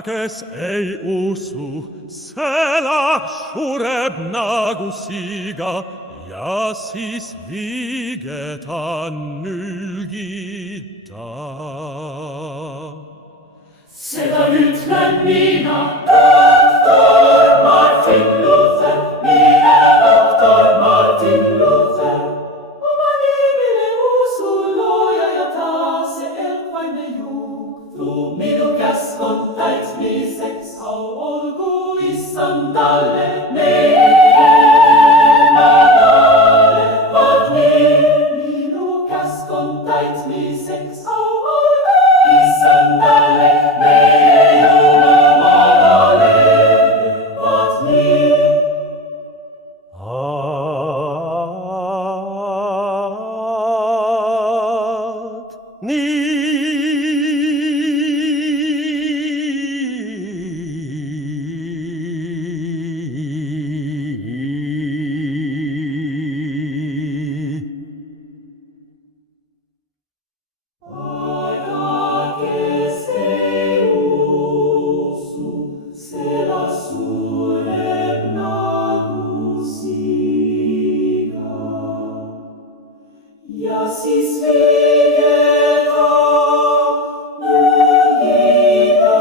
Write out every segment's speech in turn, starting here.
ja kes ei usu, see sureb nagu siga ja siis viigeta nülgita. Seda ütlen mina, doktor Martin Luther, mina doktor Martin Luther. Oma nimele usu looja ja taas see elvaine juhtru. Minu käsk on täitmiseks, au olgu issand talle, meie Jumalale. Vaat nii, minu käsk on täitmiseks, au olgu issand talle, meie Jumalale. Vaat nii. Ja siis viigeta nülgita.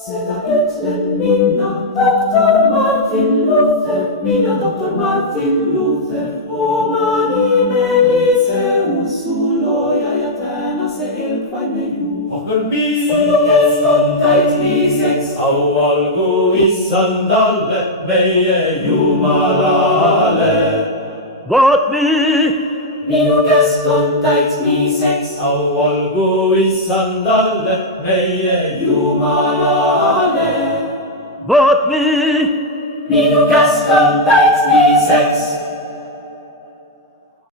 Seda ütlen mina, doktor Martin Luther, mina doktor Martin Luther, oma nimelise usu looja ja tänase elvaine juhtru. Minu käsk on täitmiseks, au olgu issandalle, meie Jumalale. Vaat nii, Minu käsk on täitmiseks, au olgu issandalle, meie Jumalale. vaat nii. Minu käsk on täitmiseks,